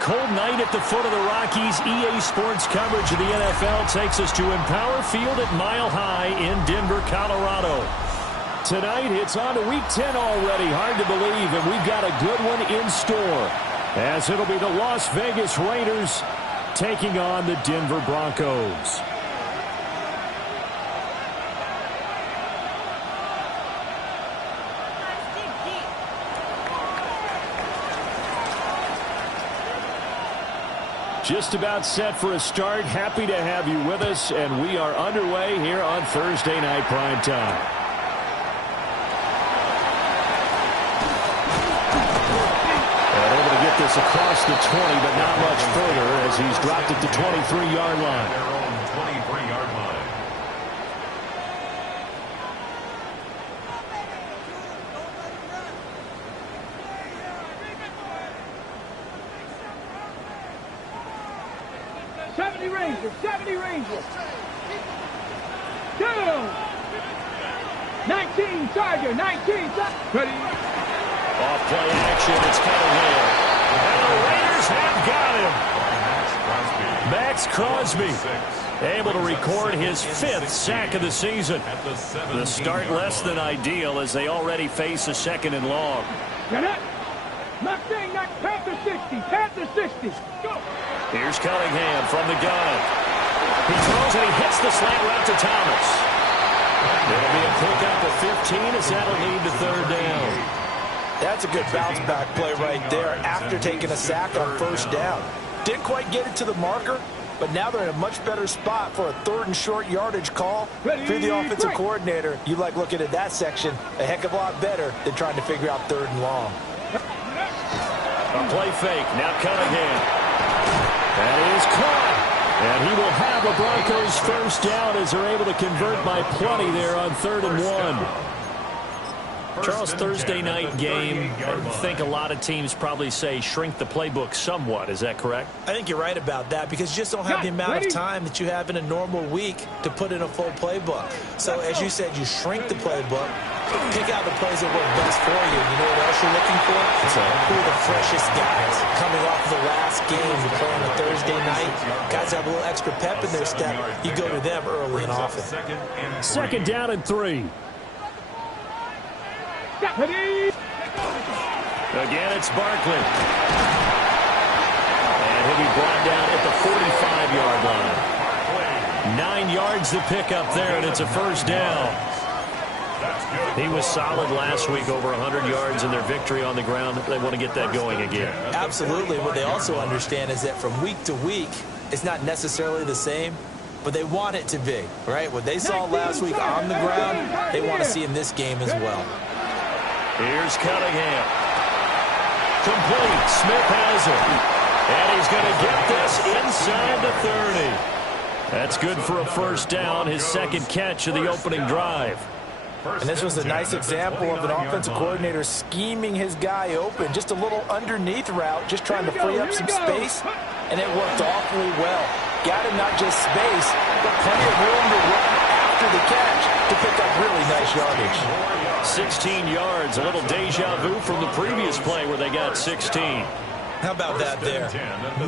Cold night at the foot of the Rockies. EA Sports coverage of the NFL takes us to Empower Field at Mile High in Denver, Colorado. Tonight, it's on to Week 10 already. Hard to believe, and we've got a good one in store, as it'll be the Las Vegas Raiders taking on the Denver Broncos. Just about set for a start. Happy to have you with us, and we are underway here on Thursday Night Prime Time. And able to get this across the 20, but not much further as he's dropped at the 23-yard line. Their own 23-yard line. Rangers, 70 Rangers. 2. 19 Charger, 19. Ready. Off play action, it's Cunningham. And the Raiders have got him. Max Crosby able to record his 5th sack of the season. The start less than ideal as they already face a 2nd and long. Get it. Mustang, Panther 60, Panther 60. Go. Here's Cunningham from the gun. He throws and he hits the slant route to Thomas. It'll be a pickup of 15 as that'll lead to 3rd down. That's a good bounce-back play right there after taking a sack on 1st down. Didn't quite get it to the marker, but now they're in a much better spot for a 3rd and short yardage call. If you're the offensive coordinator, you like looking at that section a heck of a lot better than trying to figure out 3rd and long. A play fake. Now Cunningham. That is caught. And he will have a Broncos 1st down as they're able to convert by plenty there on 3rd and 1. Charles, Thursday night game, I think a lot of teams probably say shrink the playbook somewhat. Is that correct? I think you're right about that because you just don't have the amount of time that you have in a normal week to put in a full playbook. So, as you said, you shrink the playbook, pick out the plays that work best for you. You know what else you're looking for? Who are the freshest guys coming off the last game to play on a Thursday night? Guys have a little extra pep in their step. You go to them early and often. 2nd down and 3. Again, it's Barkley. And he'll be brought down at the 45-yard line. 9 yards to pick up there, and it's a 1st down. He was solid last week, over 100 yards in their victory on the ground. They want to get that going again. Absolutely. What they also understand is that from week to week, it's not necessarily the same, but they want it to be, right? What they saw last week on the ground, they want to see in this game as well. Here's Cunningham. Complete. Smith has it. And he's going to get this inside the 30. That's good for a 1st down, his 2nd catch of the opening drive. And this was a nice example of an offensive coordinator scheming his guy open. Just a little underneath route, just trying to free up some space, and it worked awfully well. Got him not just space, but plenty of room to run after the catch to pick up really nice yardage. 16 yards, a little deja vu from the previous play where they got 16. How about that there?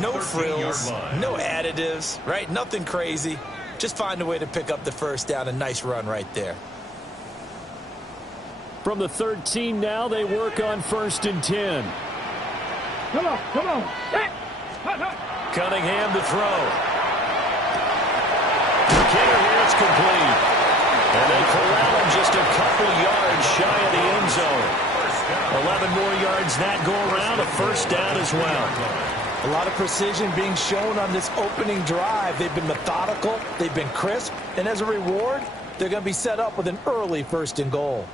No frills, no additives, right? Nothing crazy. Just find a way to pick up the 1st down. A nice run right there. From the 13 now, they work on 1st and 10. Come on. Cunningham to throw. Kicker here, it's complete. And they corral him just a couple yards shy of the end zone. 11 more yards that go around, a 1st down as well. A lot of precision being shown on this opening drive. They've been methodical, they've been crisp, and as a reward, they're going to be set up with an early 1st and goal.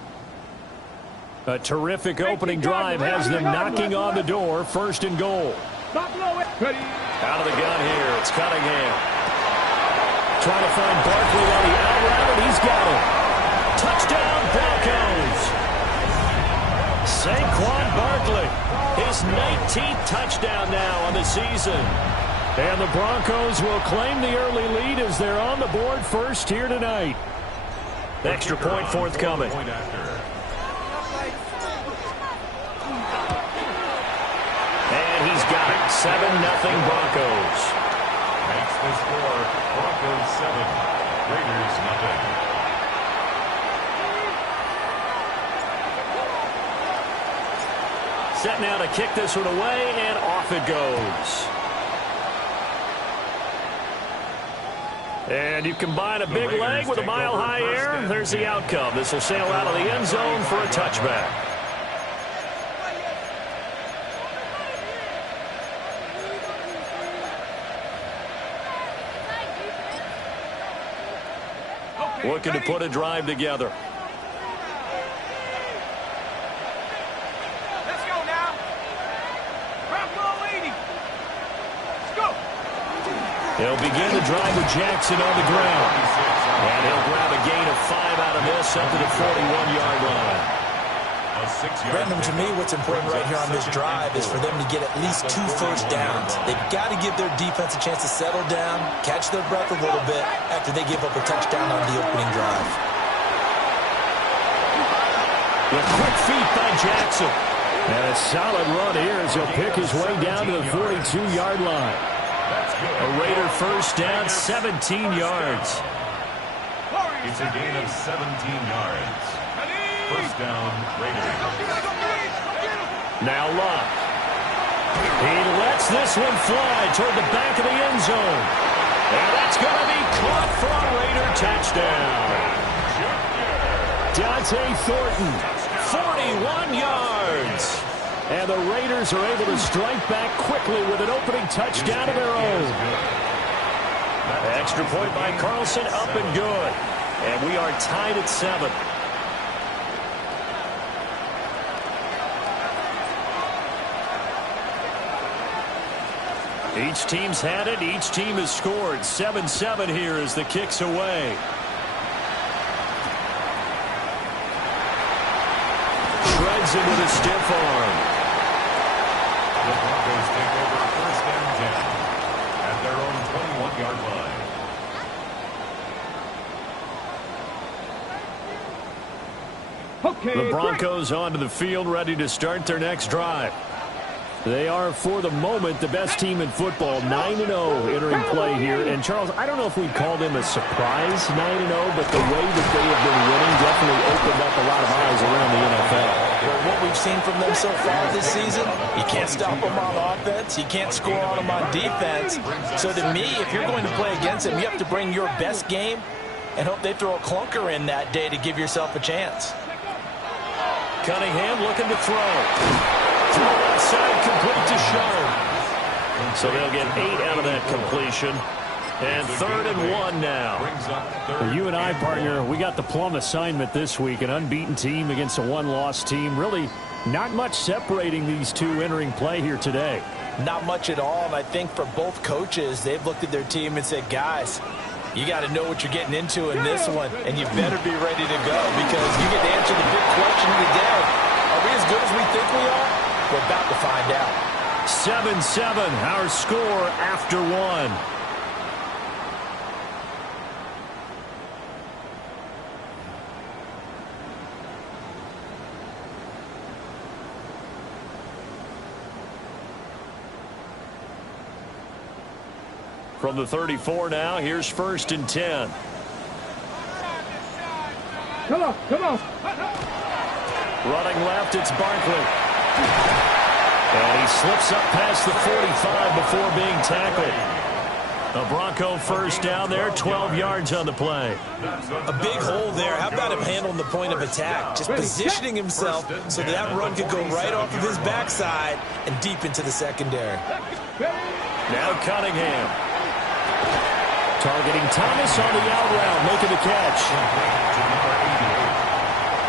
A terrific opening drive has them knocking on the door, 1st and goal. Out of the gun here, it's Cunningham. Trying to find Barkley on the out route, and he's got him. Touchdown, Broncos. Saquon Barkley, his 19th touchdown now on the season. And the Broncos will claim the early lead as they're on the board 1st here tonight. Extra point forthcoming. And he's got it. 7-0 Broncos. Makes the score Broncos 7, Raiders 0. Set now to kick this one away, and off it goes. And you combine a big leg with a mile-high air, there's the outcome. This will sail out of the end zone for a touchback. Looking to put a drive together. Let's go now. Drop ball 80. Let's go. They'll begin the drive with Jackson on the ground. And he'll grab a gain of 5 out of this up to the 41-yard line. Brendan, to me, what's important right here on this drive is for them to get at least 2 first downs. They've got to give their defense a chance to settle down, catch their breath a little bit after they give up a touchdown on the opening drive. The quick feet by Jackson. And a solid run here as he'll pick his way down to the 42-yard line. A Raider first down, 17 yards. It's a gain of 17 yards. First down, Raiders. Now Luck. He lets this one fly toward the back of the end zone. And that's going to be caught for a Raider touchdown. Dante Thornton, 41 yards. And the Raiders are able to strike back quickly with an opening touchdown of their own. Extra point by Carlson, up and good. And we are tied at 7. Each team's had it. Each team has scored. 7-7 here as the kick's away. Shreds him with a stiff arm. The Broncos take over first and 10 at their own 21-yard line. Okay. The Broncos onto the field, ready to start their next drive. They are, for the moment, the best team in football, 9-0 entering play here. And, Charles, I don't know if we'd call them a surprise 9-0, but the way that they have been winning definitely opened up a lot of eyes around the NFL. Well, what we've seen from them so far this season, you can't stop them on offense. You can't score on them on defense. So, to me, if you're going to play against them, you have to bring your best game and hope they throw a clunker in that day to give yourself a chance. Cunningham looking to throw. To the left side, complete to Schoen. So they'll get 8 out of that completion. And 3rd and 1 now. For you and I, partner, we got the plum assignment this week. An unbeaten team against a one-loss team. Really not much separating these two entering play here today. Not much at all, and I think for both coaches, they've looked at their team and said, guys, you got to know what you're getting into in this one, and you better be ready to go because you get to answer the big question of the day. Are we as good as we think we are? We're about to find out. 7-7, our score after 1. From the 34 now, here's 1st and 10. Come on, come on. Running left, it's Barkley. And he slips up past the 45 before being tackled. A Bronco first down there, 12 yards on the play. A big hole there. How about him handling the point of attack? Just positioning himself so that run could go right off of his backside and deep into the secondary. Now Cunningham. Targeting Thomas on the out route, making the catch.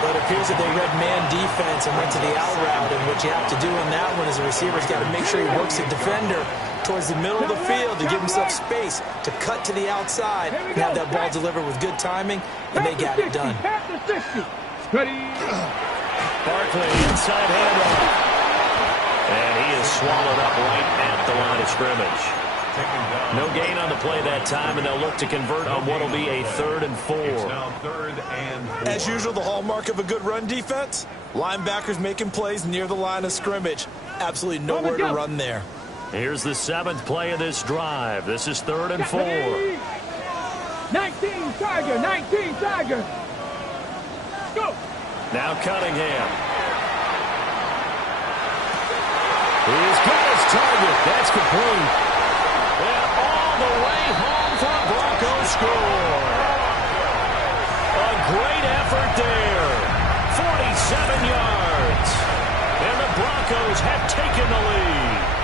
But it appears that they read man defense and went to the out route, and what you have to do in that one is the receiver's got to make sure he works the defender towards the middle of the field to give himself space to cut to the outside and have that ball delivered with good timing, and they got it done. Barkley inside handoff. And he is swallowed up right at the line of scrimmage. No gain on the play that time, and they'll look to convert on what will be a 3rd and 4. As usual, the hallmark of a good run defense, linebackers making plays near the line of scrimmage. Absolutely nowhere to run there. Here's the 7th play of this drive. This is 3rd and 4. 19 Tiger, 19 Tiger. Go. Now Cunningham. He's got his target. That's complete. And all the way home for a Broncos score. A great effort there. 47 yards. And the Broncos have taken the lead.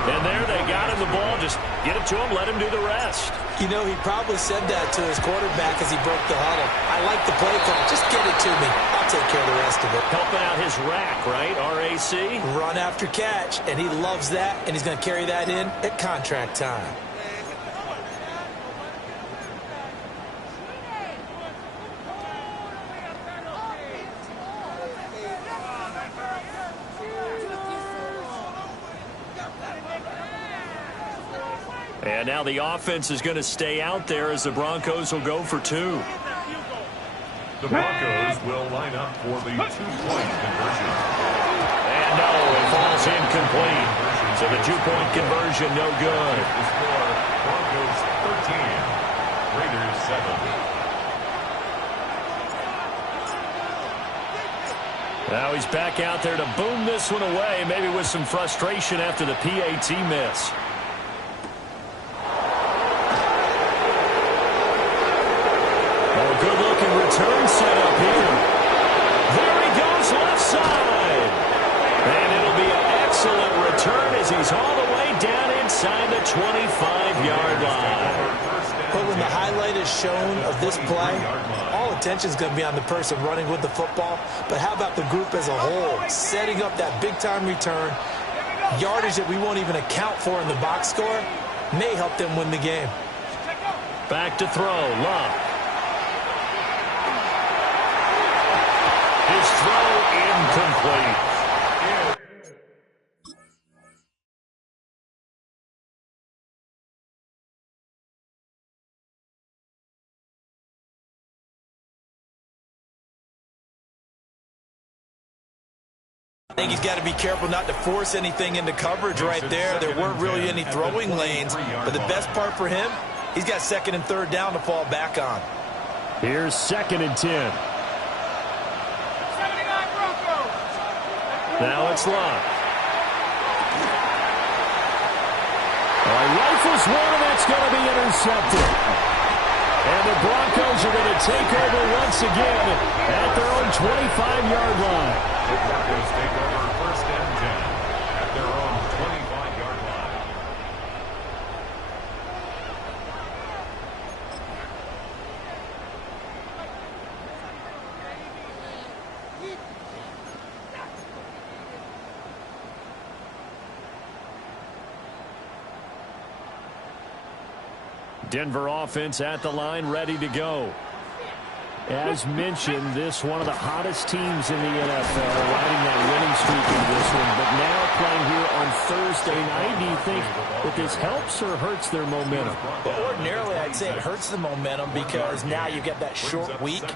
And there they got him the ball. Just get it to him, let him do the rest. You know, he probably said that to his quarterback as he broke the huddle. I like the play call. Just get it to me. I'll take care of the rest of it. Helping out his rack, right? RAC? Run after catch, and he loves that, and he's going to carry that in at contract time. And now the offense is going to stay out there as the Broncos will go for 2. The Broncos will line up for the 2-point conversion. And no, it falls incomplete. So the 2-point conversion, no good. The score, Broncos 13, Raiders 7. Now he's back out there to boom this one away, maybe with some frustration after the PAT miss. Good-looking return set up here. There he goes left side. And it'll be an excellent return as he's all the way down inside the 25-yard line. But when the highlight is shown of this play, all attention is going to be on the person running with the football. But how about the group as a whole, setting up that big-time return, yardage that we won't even account for in the box score, may help them win the game. Back to throw, Love. His throw incomplete. I think he's got to be careful not to force anything into coverage right there. There weren't really any throwing lanes, but the best part for him, he's got 2nd and 3rd down to fall back on. Here's 2nd and 10. Now it's Love. Rifles one, and that's going to be intercepted. And the Broncos are going to take over once again at their own 25-yard line. The Broncos take over 1st and 10 at their own 25-yard line. Denver offense at the line, ready to go. As mentioned, this one of the hottest teams in the NFL, riding that winning streak in this one. But now playing here on Thursday night, do you think that this helps or hurts their momentum? Well, ordinarily, I'd say it hurts the momentum because now you get that short week.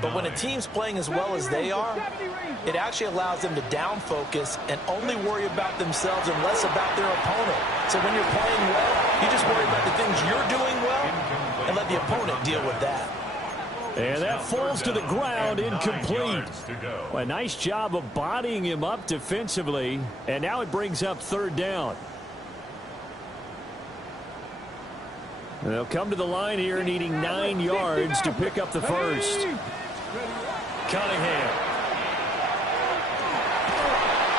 But when a team's playing as well as they are, it actually allows them to down focus and only worry about themselves and less about their opponent. So when you're playing well, you just worry about the things you're doing well and let the opponent deal with that. And that falls to the ground, incomplete. A nice job of bodying him up defensively. And now it brings up 3rd down. And they'll come to the line here needing 9 yards to pick up the first. Cunningham.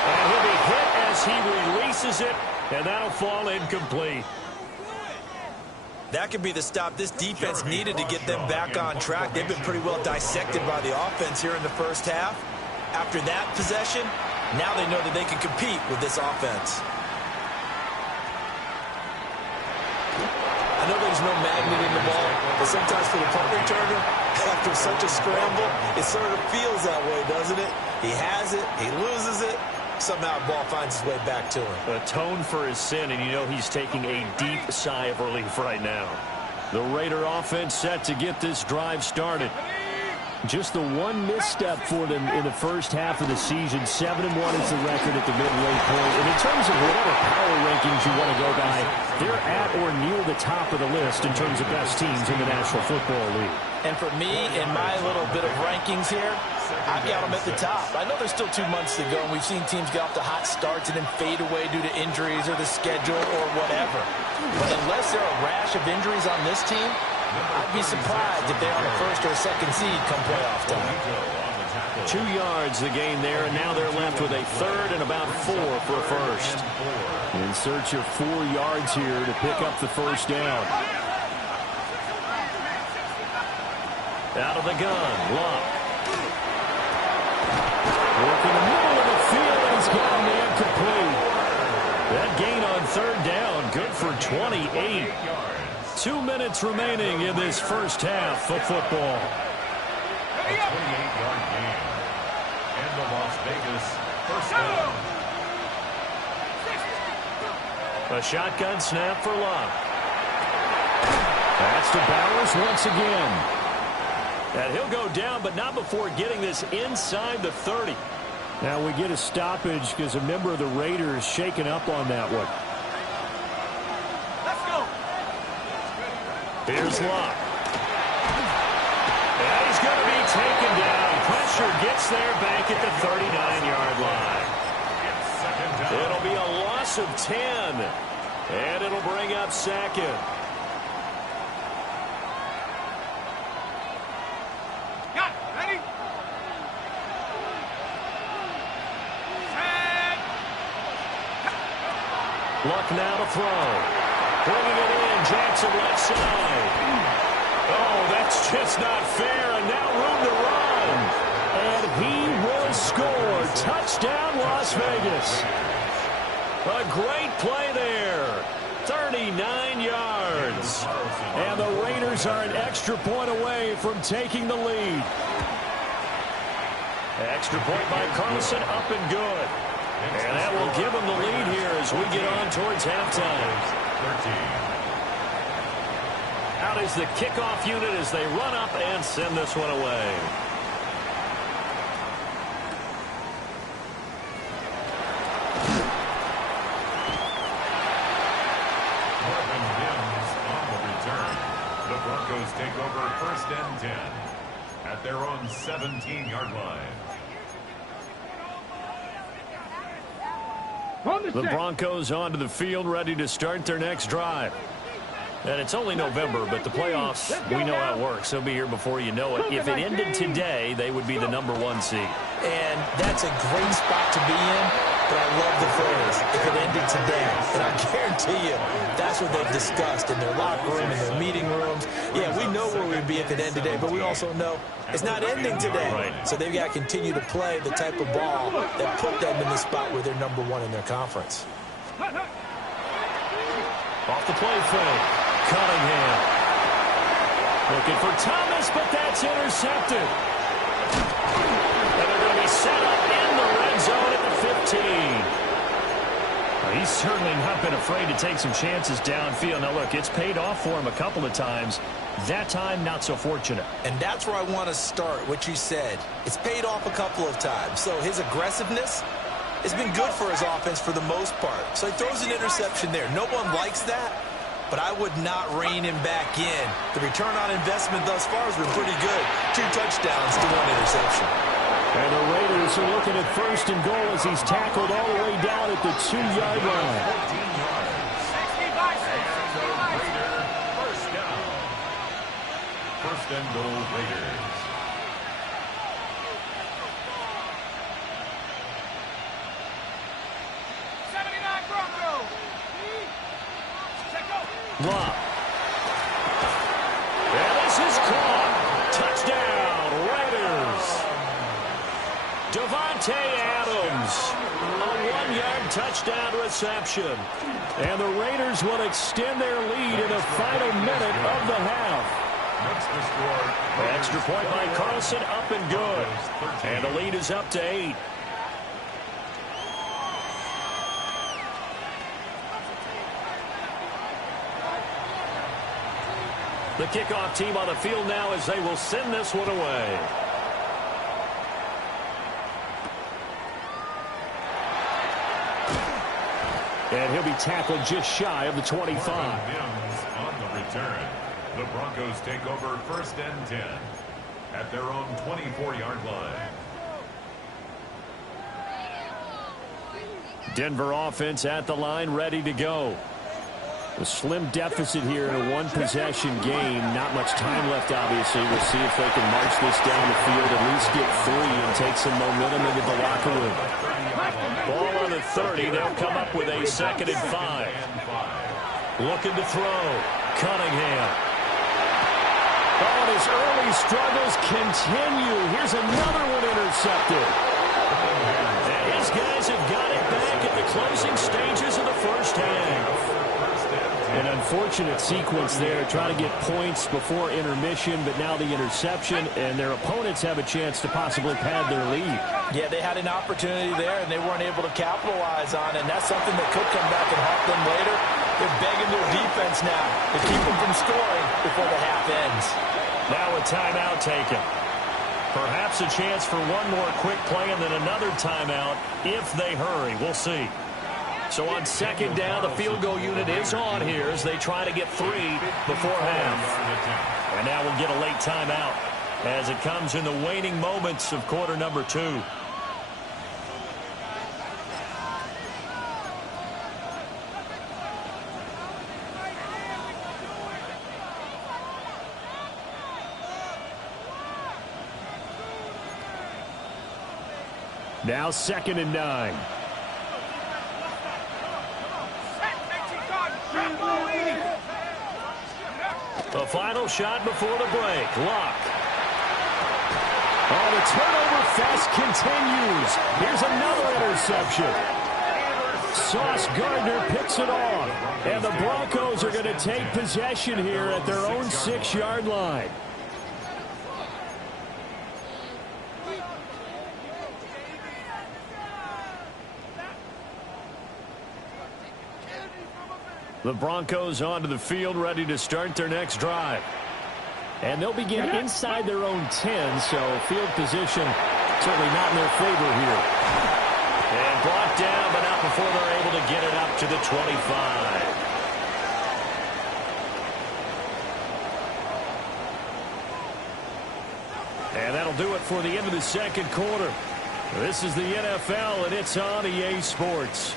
And he'll be hit as he releases it. And that'll fall incomplete. That could be the stop this defense needed to get them back on track. They've been pretty well dissected by the offense here in the first half. After that possession, now they know that they can compete with this offense. I know there's no magnet in the ball, but sometimes for the punt returner, after such a scramble, it sort of feels that way, doesn't it? He has it, he loses it. Somehow the ball finds its way back to him. Atone for his sin, and you know he's taking a deep sigh of relief right now. The Raider offense set to get this drive started. Just the one misstep for them in the first half of the season. 7-1 is the record at the midway point. And in terms of whatever power rankings you want to go by, they're at or near the top of the list in terms of best teams in the National Football League. And for me, in my little bit of rankings here, I've got them at the top. I know there's still 2 months to go, and we've seen teams get off to hot starts and then fade away due to injuries or the schedule or whatever. But unless there are a rash of injuries on this team, I'd be surprised if they're on the first or second seed come playoff time. 2 yards the gain there, and now they're left with a third and about 4 for a first. In search of 4 yards here to pick up the first down. Out of the gun, Luck. Working the middle of the field, and he's got a man complete. That gain on third down, good for 28. 2 minutes remaining in this first half of football. A 28-yard gain. And the Las Vegas first down. A shotgun snap for Luck. That's to Bowers once again. And he'll go down, but not before getting this inside the 30. Now we get a stoppage because a member of the Raiders shaken up on that one. Here's Luck. And he's going to be taken down. Pressure gets there back at the 39-yard line. It'll be a loss of 10. And it'll bring up second. Ready? Luck now to throw. Bringing it in, Jackson left side. Oh, that's just not fair, and now room to run. And he will score. Touchdown, Las Vegas. A great play there. 39 yards. And the Raiders are an extra point away from taking the lead. Extra point by Carlson, up and good. And that will give them the lead here as we get on towards halftime. 13. Out is the kickoff unit as they run up and send this one away. Marvin Mims on the return. The Broncos take over first and 10 at their own 17-yard line. The Broncos onto the field, ready to start their next drive. And it's only November, but the playoffs, we know how it works. They'll be here before you know it. If it ended today, they would be the #1 seed. And that's a great spot to be in, but I love the phrase, if it ended today. And I guarantee you, that's what they've discussed in their locker room, in their meeting rooms. Yeah, we know where we'd be if it ended today, but we also know it's not ending today. Right. So they've got to continue to play the type of ball that put them in the spot where they're #1 in their conference. Off the play fake. Cunningham. Looking for Thomas, but that's intercepted. And they're going to be set up in the red zone at the 15. Well, he's certainly not been afraid to take some chances downfield. Now, look, it's paid off for him a couple of times. That time, not so fortunate. And that's where I want to start, what you said. It's paid off a couple of times. So his aggressiveness has been good for his offense for the most part. So he throws an interception there. No one likes that, but I would not rein him back in. The return on investment thus far has been pretty good. 2 touchdowns to 1 interception. And the Raiders are looking at first and goal as he's tackled all the way down at the 2-yard line. 14 yards. And the Raider first down. First and goal, Raiders. Luck. And this is caught. Touchdown, Raiders. Davante Adams. A 1-yard touchdown reception. And the Raiders will extend their lead in the final minute of the half. Makes the score. Extra point by Carlson, up and good. And the lead is up to 8. The kickoff team on the field now as they will send this one away. And he'll be tackled just shy of the 25. Mims on the return. The Broncos take over 1st and 10 at their own 24-yard line. Denver offense at the line, ready to go. A slim deficit here in a one-possession game. Not much time left, obviously. We'll see if they can march this down the field, at least get 3 and take some momentum into the locker room. Ball on the 30. They'll come up with a 2nd and 5. Looking to throw. Cunningham. Oh, and his early struggles continue. Here's another one intercepted. And his guys have got it back at the closing stages of the first half. An unfortunate sequence there, trying to get points before intermission, but now the interception, and their opponents have a chance to possibly pad their lead. Yeah, they had an opportunity there, and they weren't able to capitalize on it, and that's something that could come back and haunt them later. They're begging their defense now to keep them from scoring before the half ends. Now a timeout taken. Perhaps a chance for one more quick play and then another timeout if they hurry. We'll see. So on 2nd down, the field goal unit is on here as they try to get 3 before half. And now we'll get a late timeout as it comes in the waning moments of quarter number 2. Now 2nd and 9. The final shot before the break. Luck. Oh, the turnover fest continues. Here's another interception. Sauce Gardner picks it off. And the Broncos are going to take possession here at their own 6-yard line. The Broncos onto the field, ready to start their next drive. And they'll begin inside their own 10, so field position certainly not in their favor here. And brought down, but not before they're able to get it up to the 25. And that'll do it for the end of the 2nd quarter. This is the NFL, and it's on EA Sports.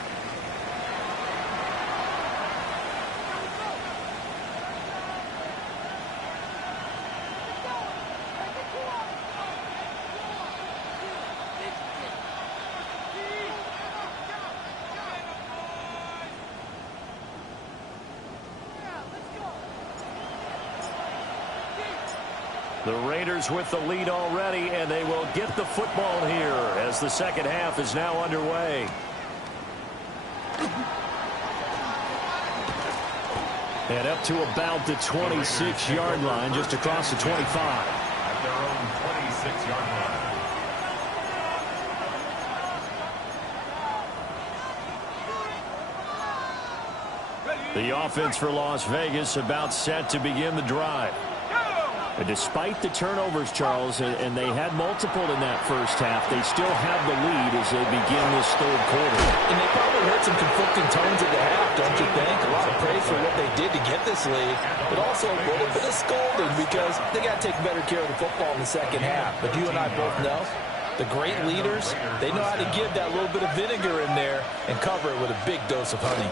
The Raiders with the lead already, and they will get the football here as the 2nd half is now underway. And up to about the 26-yard line, just across the 25. At their own 26-yard line. The offense for Las Vegas about set to begin the drive. And despite the turnovers, Charles, and they had multiple in that first half, they still have the lead as they begin this 3rd quarter. And they probably heard some conflicting tones at the half, don't you think? A lot of praise for what they did to get this lead, but also a little bit of scolding because they got to take better care of the football in the 2nd half. But you and I both know the great leaders, they know how to give that little bit of vinegar in there and cover it with a big dose of honey.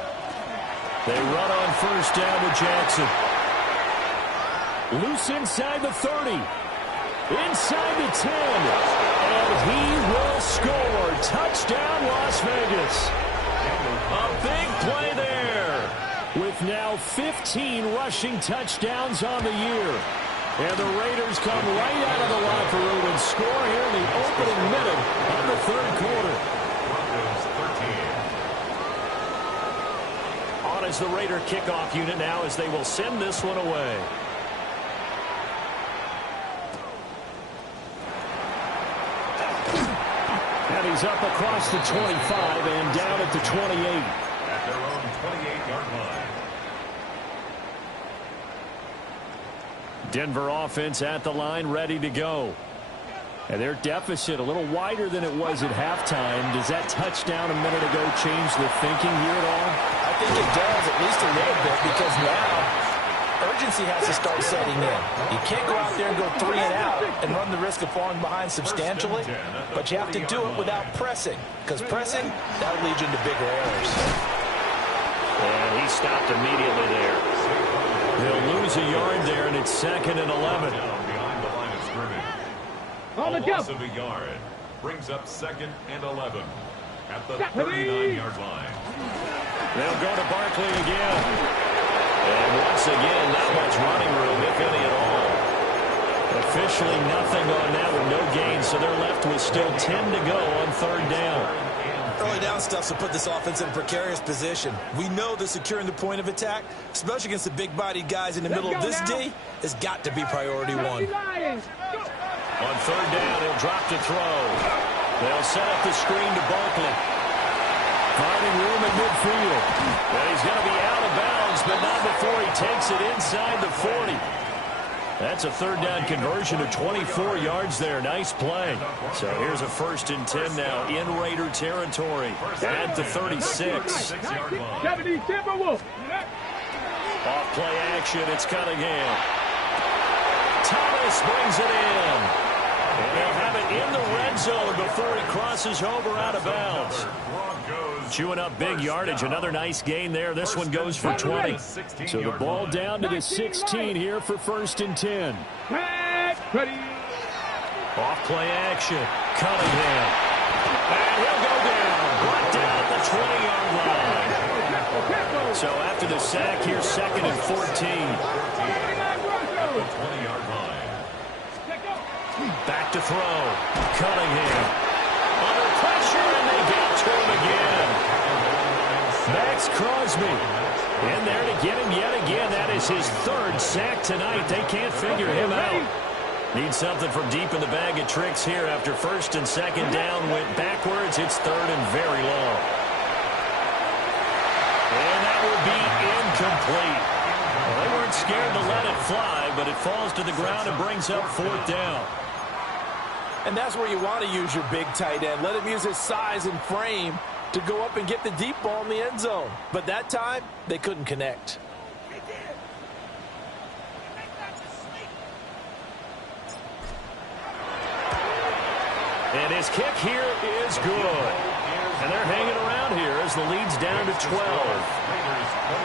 They run on 1st down with Jackson. Loose inside the 30. Inside the 10. And he will score. Touchdown, Las Vegas. A big play there. With now 15 rushing touchdowns on the year. And the Raiders come right out of the locker room and score here in the opening minute of the 3rd quarter. Broncos 13. On as the Raider kickoff unit now as they will send this one away. And he's up across the 25 and down at the 28. At their own 28-yard line. Denver offense at the line, ready to go. And their deficit a little wider than it was at halftime. Does that touchdown a minute ago change the thinking here at all? I think it does, at least a little bit, because now urgency has to start setting in. You can't go out there and go 3 and out and run the risk of falling behind substantially, but you have to do it without pressing, because pressing, that will lead you into bigger errors. And he stopped immediately there. They'll lose a yard there, and it's 2nd and 11. Behind the line of scrimmage. On the Loss jump. of a yard brings up 2nd and 11 at the 39-yard line. They'll go to Barkley again. And once again, not much running room, if any at all. Officially nothing on that with no gain, so they're left with still 10 to go on 3rd down. Early down stuff will put this offense in a precarious position. We know that securing the point of attack, especially against the big-bodied guys in the middle of this D, has got to be priority one. On 3rd down, he'll drop to throw. They'll set up the screen to Barkley. Finding room at midfield. And he's going to be out of bounds, but not before he takes it inside the 40. That's a 3rd down conversion of 24 yards there. Nice play. So here's a 1st and 10 now in Raider territory at the 36. Off play action. It's Cunningham. Thomas brings it in. And they'll have it in the red zone before he crosses over out of bounds. Chewing up big yardage. Another nice gain there. This one goes for 20. So the ball down to the 16 here for 1st and 10. Off play action. Cunningham. And he'll go down. Brought down at the 20-yard line. So after the sack, here's 2nd and 14. At the 20-yard line. Back to throw. Cunningham. Under pressure, and they get to him again. Max Crosby in there to get him yet again. That is his 3rd sack tonight. They can't figure him out. Need something from deep in the bag of tricks here after 1st and 2nd down went backwards. It's 3rd and very long. And that will be incomplete. Well, they weren't scared to let it fly, but it falls to the ground and brings up 4th down. And that's where you want to use your big tight end. Let him use his size and frame to go up and get the deep ball in the end zone. But that time, they couldn't connect. And his kick here is good. And they're hanging around here as the lead's down to 12.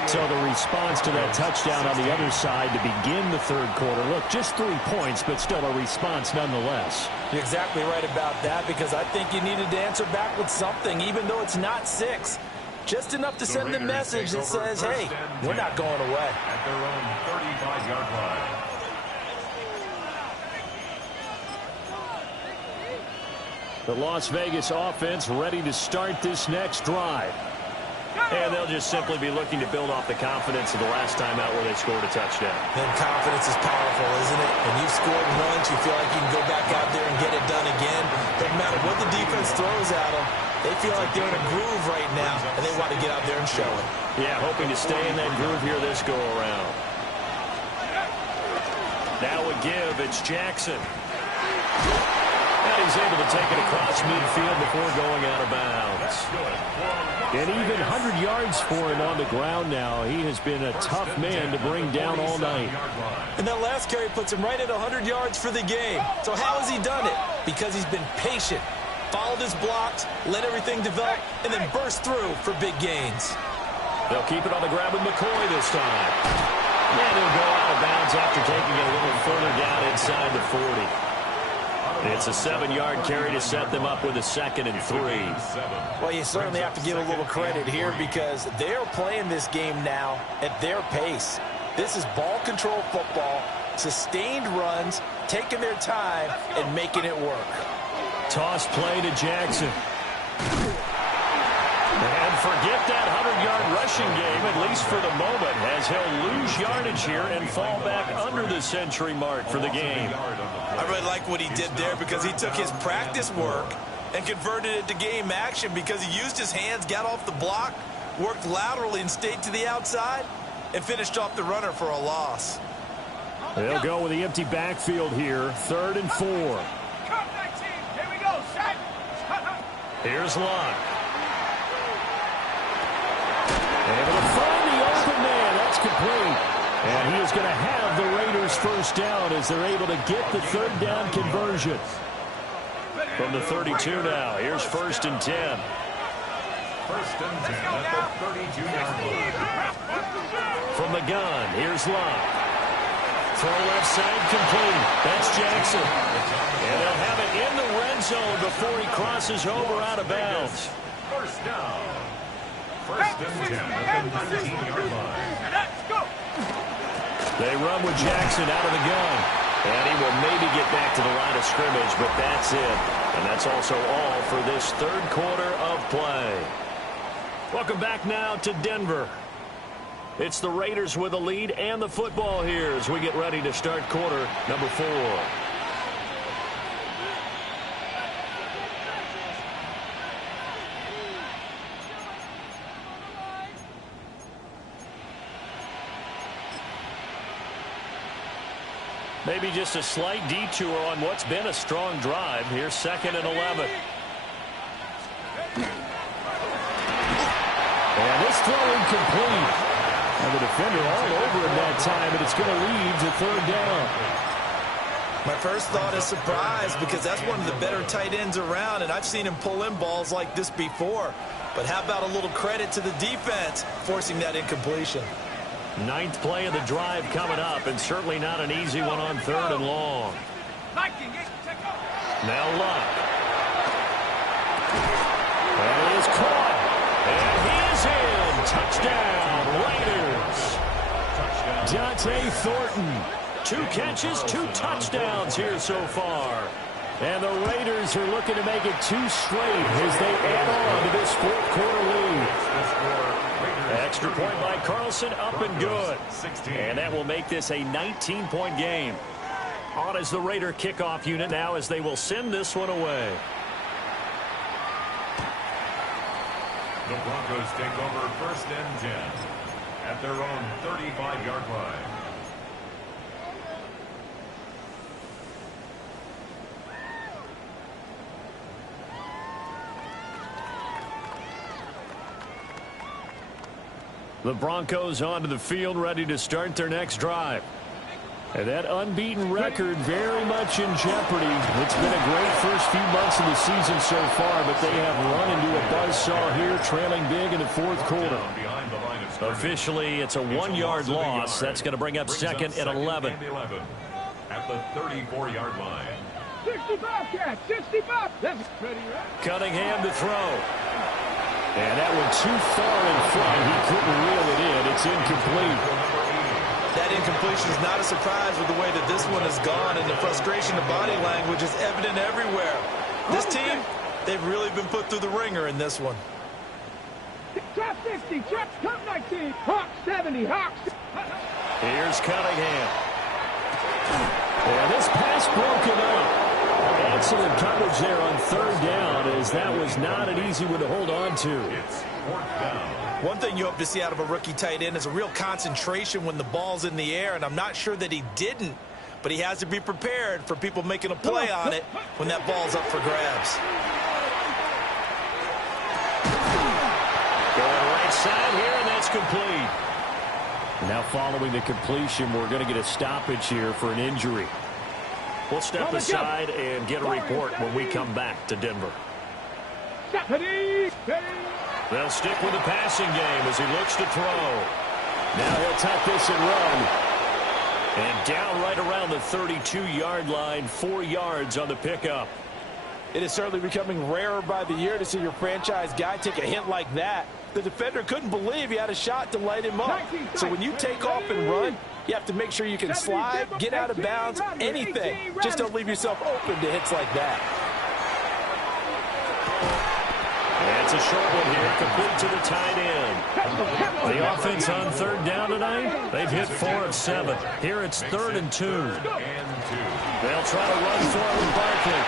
So the response to that touchdown on the other side to begin the 3rd quarter. Look, just 3 points, but still a response nonetheless. You're exactly right about that, because I think you needed to answer back with something, even though it's not 6. Just enough to send a message that says, hey, we're not going away. At their own 35-yard line. The Las Vegas offense ready to start this next drive. And they'll just simply be looking to build off the confidence of the last time out where they scored a touchdown. And confidence is powerful, isn't it? When you've scored once, you feel like you can go back out there and get it done again. Doesn't matter what the defense throws at them. They feel like they're in a groove right now, and they want to get out there and show it. Yeah, hoping to stay in that groove here this go-around. Now a give. It's Jackson. And he's able to take it across midfield before going out of bounds. And even 100 yards for him on the ground now. He has been a tough man to bring down all night. And that last carry puts him right at 100 yards for the game. So how has he done it? Because he's been patient, followed his blocks, let everything develop, and then burst through for big gains. They'll keep it on the ground with McCoy this time. And he'll go out of bounds after taking it a little further down inside the 40. It's a 7-yard carry to set them up with a 2nd and 3. Well, you certainly have to give a little credit here, because they're playing this game now at their pace. This is ball control football, sustained runs, taking their time, and making it work. Toss play to Jackson. And forget that 100-yard rushing game, at least for the moment, as he'll lose yardage here and fall back under the century mark for the game. I really like what he did there, because he took his practice work and converted it to game action, because he used his hands, got off the block, worked laterally and stayed to the outside, and finished off the runner for a loss. They'll go with the empty backfield here, 3rd and 4. Here's Locke. Able to find the open man. That's complete. And he is going to have the Raiders first down as they're able to get the third down conversion. From the 32 now. Here's 1st and 10. 1st and 10 at the 32-yard line. From the gun, here's Locke. Throw left side complete. That's Jackson. And they'll have it in the red zone before he crosses over out of bounds. First down. 1st and 10 at the 19-yard line. They run with Jackson out of the gun. And he will maybe get back to the line of scrimmage, but that's it. And that's also all for this third quarter of play. Welcome back now to Denver. It's the Raiders with the lead and the football here as we get ready to start quarter number 4. Maybe just a slight detour on what's been a strong drive. Here's 2nd and 11. And this throw incomplete. And the defender all over him that time, and it's going to lead to 3rd down. My first thought is surprise because that's one of the better tight ends around, and I've seen him pull in balls like this before. But how about a little credit to the defense forcing that incompletion? 9th play of the drive coming up, and certainly not an easy one on 3rd and long. Now Locke. And he is caught. And he is in. Touchdown, Raiders. Dante Thornton. 2 catches, 2 touchdowns here so far. And the Raiders are looking to make it 2 straight as they add on to this 4th quarter lead. Extra point by Carlson, up and good. And that will make this a 19-point game. On as the Raider kickoff unit now as they will send this one away. The Broncos take over 1st and 10 at their own 35-yard line. The Broncos onto the field, ready to start their next drive. And that unbeaten record very much in jeopardy. It's been a great first few months of the season so far, but they have run into a buzzsaw here, trailing big in the 4th quarter. Officially, it's a 1-yard loss. That's going to bring up 2nd and 11. At the 34-yard line. 65 catch, 65. That's pretty right. Cunningham to throw. And that one too far in front. He couldn't reel it in. It's incomplete. That incompletion is not a surprise with the way that this one has gone, and the frustration of body language is evident everywhere. This team, they've really been put through the ringer in this one. Trap 60, trap 19, Hawk 70, Hawk. Here's Cunningham. And this pass broken up. Excellent coverage there on 3rd down, as that was not an easy one to hold on to. It's 4th down. One thing you hope to see out of a rookie tight end is a real concentration when the ball's in the air, and I'm not sure that he didn't, but he has to be prepared for people making a play on it when that ball's up for grabs. Going right side here, and that's complete. Now following the completion, we're going to get a stoppage here for an injury. We'll step aside and get a report when we come back to Denver. They'll stick with the passing game as he looks to throw. Now he'll tuck this and run. And down right around the 32-yard line, 4 yards on the pickup. It is certainly becoming rarer by the year to see your franchise guy take a hit like that. The defender couldn't believe he had a shot to light him up. So when you take off and run, you have to make sure you can slide, get out of bounds, anything. Just don't leave yourself open to hits like that. That's a short one here, complete to the tight end. The offense on 3rd down tonight, they've hit 4 of 7. Here it's 3rd and 2. They'll try to run for it with Barkley.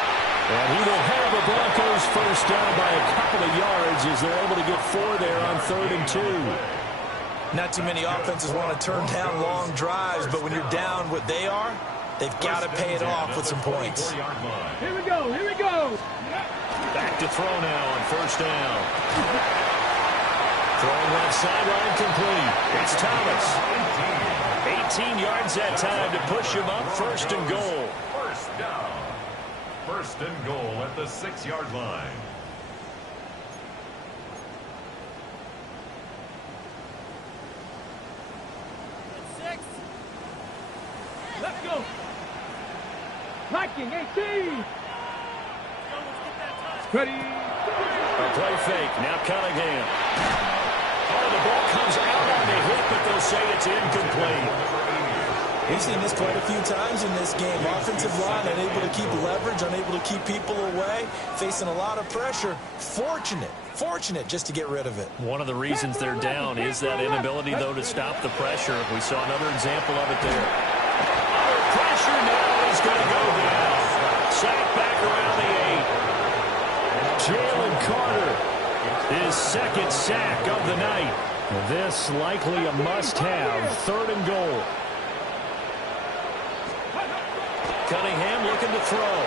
And he will have the Broncos first down by a couple of yards as they're able to get 4 there on 3rd and 2. Not too many offenses want to turn down long drives, but when you're down what they are, they've got to pay it off with some points. Here we go, here we go. Back to throw now on first down. Throwing left sideline complete. It's Thomas. 18 yards that time to push him up. First and goal. First down. First and goal at the 6-yard line. Let's go. Liking 18. Ready. A play fake. Now Cunningham. Oh, the ball comes out on the hit, but they'll say it's incomplete. We've seen this quite a few times in this game. Offensive line unable to keep leverage, unable to keep people away, facing a lot of pressure. Fortunate just to get rid of it. One of the reasons they're down is that inability, though, to stop the pressure. We saw another example of it there. Under pressure now is going to go down. Sack back around the 8. Jalen Carter, his second sack of the night. This likely a must-have. Third and goal. Cunningham looking to throw.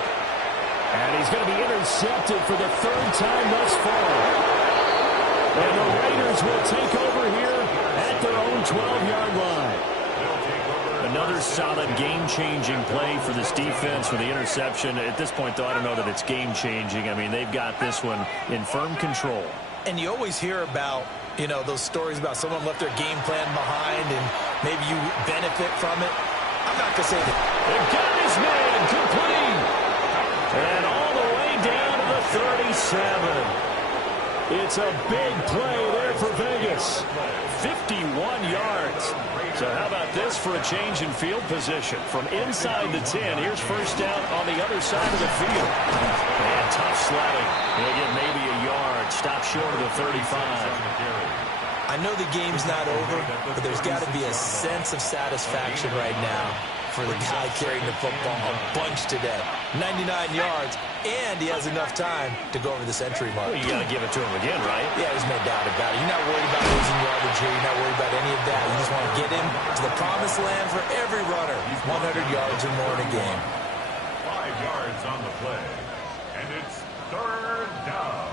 And he's going to be intercepted for the third time thus far. And the Raiders will take over here at their own 12-yard line. Another solid game-changing play for this defense for the interception. At this point, though, I don't know that it's game-changing. I mean, they've got this one in firm control. And you always hear about, you know, those stories about someone left their game plan behind and maybe you benefit from it. I'm not going to say that. They got his man complete. And all the way down to the 37. It's a big play there for Vegas. 51 yards. So how about this for a change in field position? From inside the 10, here's first down on the other side of the field. And tough sledding. He'll get maybe a yard. Stop short of the 35. I know the game's not over, but there's got to be a sense of satisfaction right now for the guy carrying the football a bunch today. 99 yards, and he has enough time to go over the century mark. Well, you got to give it to him again, right? Yeah, there's no doubt about it. You're not worried about losing yardage here. You're not worried about any of that. You just want to get him to the promised land for every runner. 100 yards or more in a game. 5 yards on the play, and it's third down.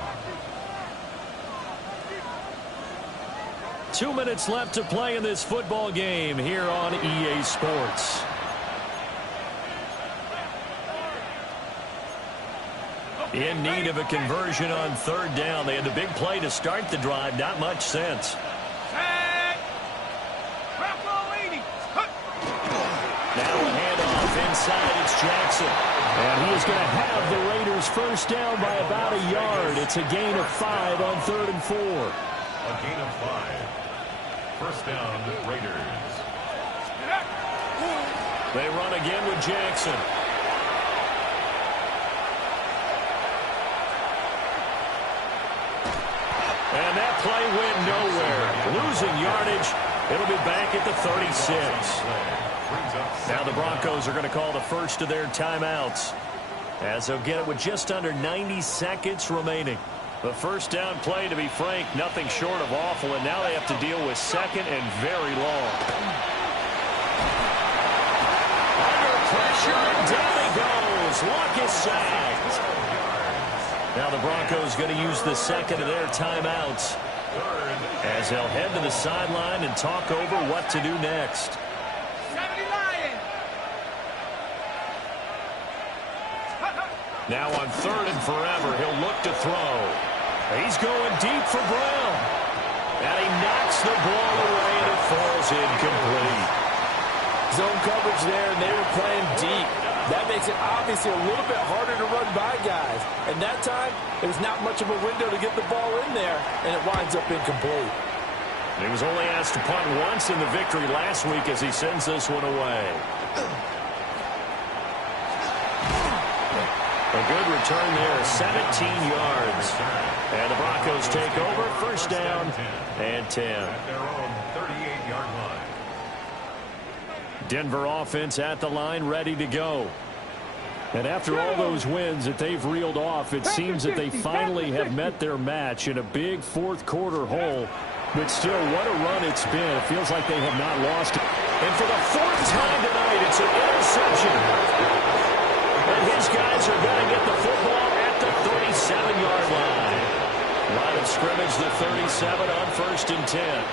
2 minutes left to play in this football game here on EA Sports. In need of a conversion on third down. They had the big play to start the drive. Not much sense. Now a handoff inside. It's Jackson. And he is going to have the Raiders first down by about a yard. It's a gain of 5 on 3rd and 4. A gain of 5. First down, Raiders. They run again with Jackson. And that play went nowhere. Losing yardage. It'll be back at the 36. Now the Broncos are going to call the first of their timeouts, as they'll get it with just under 90 seconds remaining. The first down play, to be frank, nothing short of awful, and now they have to deal with second and very long. Under pressure, and down he goes. Luck is sacked. Now the Broncos going to use the second of their timeouts, as they'll head to the sideline and talk over what to do next. Now on third and forever, he'll look to throw. He's going deep for Brown. And he knocks the ball away, and it falls incomplete. Zone coverage there, and they were playing deep. That makes it obviously a little bit harder to run by guys. And that time, there's not much of a window to get the ball in there, and it winds up incomplete. He was only asked to punt once in the victory last week as he sends this one away. A good return there, 17 yards. And the Broncos take over, first down and 10. At their own 38-yard line. Denver offense at the line, ready to go. And after all those wins that they've reeled off, it seems that they finally have met their match in a big fourth quarter hole. But still, what a run it's been. It feels like they have not lost it. And for the fourth time tonight, it's an interception. And his guys are going to get the football at at the 37-yard line. Line of scrimmage, the 37 on 1st and 10.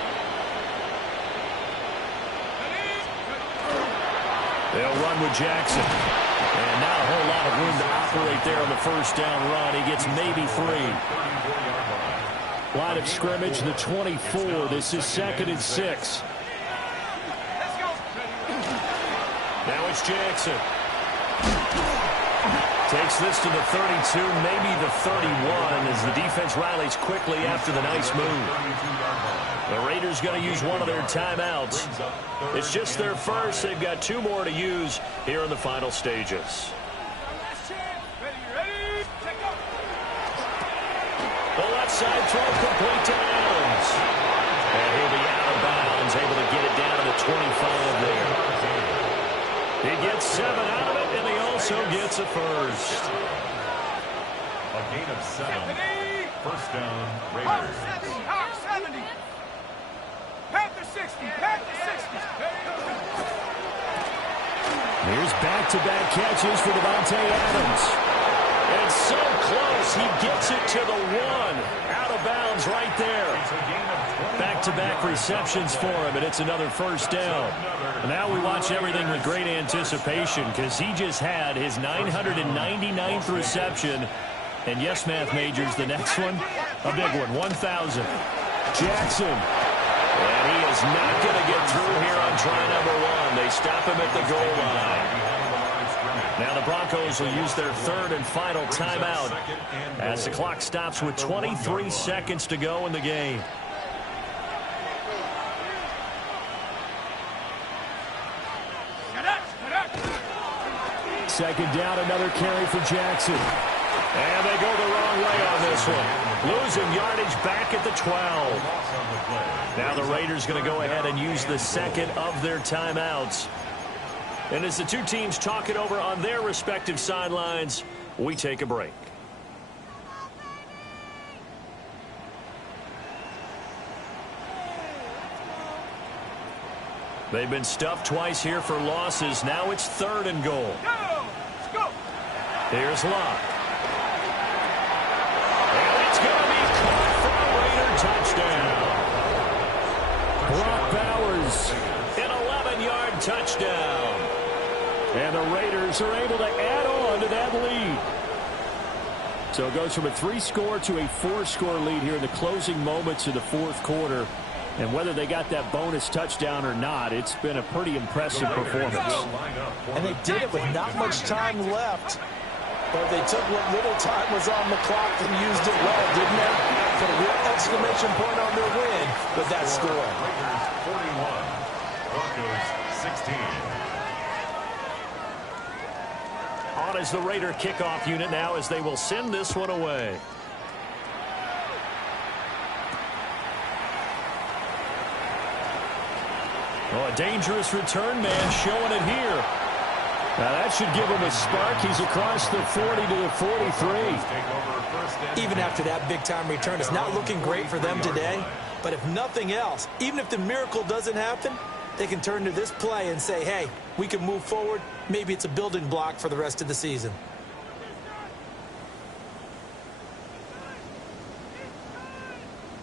They'll run with Jackson. And not a whole lot of room to operate there on the first down run. He gets maybe 3. Line of scrimmage, the 24. This is 2nd and 6. Now it's Jackson. Takes this to the 32, maybe the 31, as the defense rallies quickly after the nice move. The Raiders going to use one of their timeouts. It's just their first. They've got 2 more to use here in the final stages. The left side throw complete to Adams. And he'll be out of bounds, able to get it down to the 25 there. He gets 7 out of it, and he also gets a first. A gain of 7. First down, Raiders. 70. Panther 60. Panther 60. Here's back-to-back catches for Davante Adams. And so close, he gets it to the 1. Out of bounds right there. Back-to-back receptions for him, and it's another first down. Now we watch everything with great anticipation because he just had his 999th reception. And yes, math majors, the next one, a big one, 1,000. Jackson. And he is not going to get through here on try number 1. They stop him at the goal line. Now the Broncos will use their 3rd and final timeout as the clock stops with 23 seconds to go in the game. Second down, another carry for Jackson. And they go the wrong way on this one. Losing yardage back at the 12. Now the Raiders going to go ahead and use the 2nd of their timeouts. And as the 2 teams talk it over on their respective sidelines, we take a break. They've been stuffed twice here for losses. Now it's 3rd and goal. Here's Locke. And it's going to be caught for a Raider touchdown. Brock Bowers, an 11-yard touchdown. And the Raiders are able to add on to that lead. So it goes from a 3-score to a 4-score lead here in the closing moments of the 4th quarter. And whether they got that bonus touchdown or not, it's been a pretty impressive performance. And they did it with not much time left. But they took what little time was on the clock and used it well, didn't they? Put a real exclamation point on their win with that score. Raiders 41, Broncos 16. On is the Raider kickoff unit now as they will send this one away. Oh, a dangerous return man showing it here. Now that should give him a spark. He's across the 40 to the 43. Even after that big-time return, it's not looking great for them today. But if nothing else, even if the miracle doesn't happen, they can turn to this play and say, hey, we can move forward. Maybe it's a building block for the rest of the season.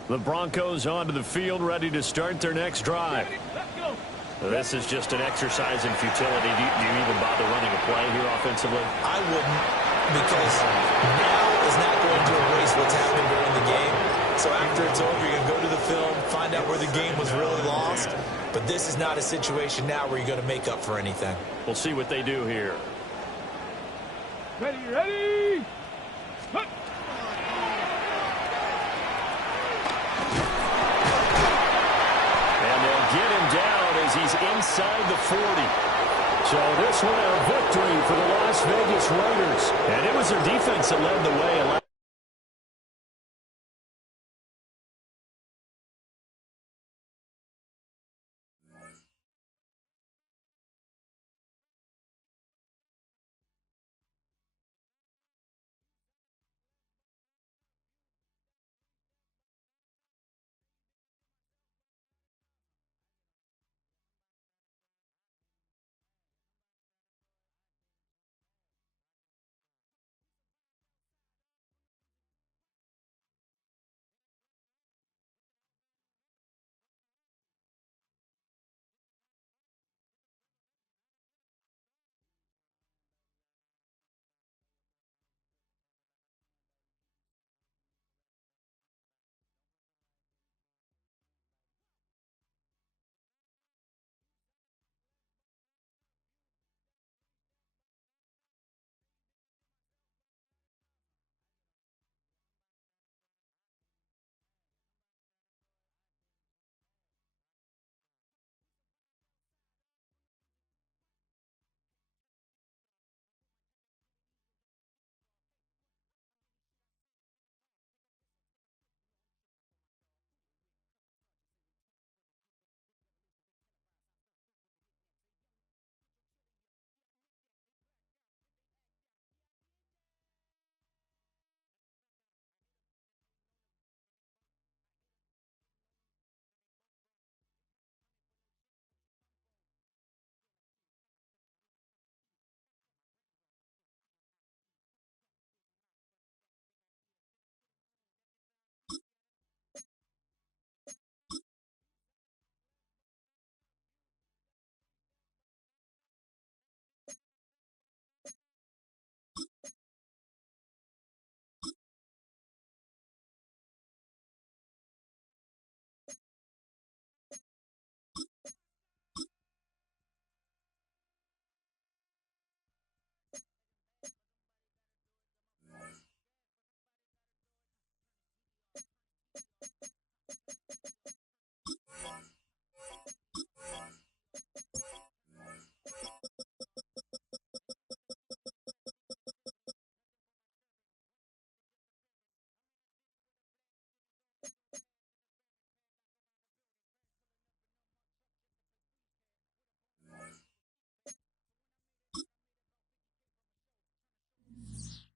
The Broncos onto the field, ready to start their next drive. This is just an exercise in futility. Do you even bother running a play here offensively? I wouldn't, because now is not going to erase what's happened during the game. So after it's over, you're going to go to the film, find out where the game was really lost. But this is not a situation now where you're going to make up for anything. We'll see what they do here. Ready. Look. And they'll get him down as he's inside the 40. So this one a victory for the Las Vegas Raiders. And it was their defense that led the way.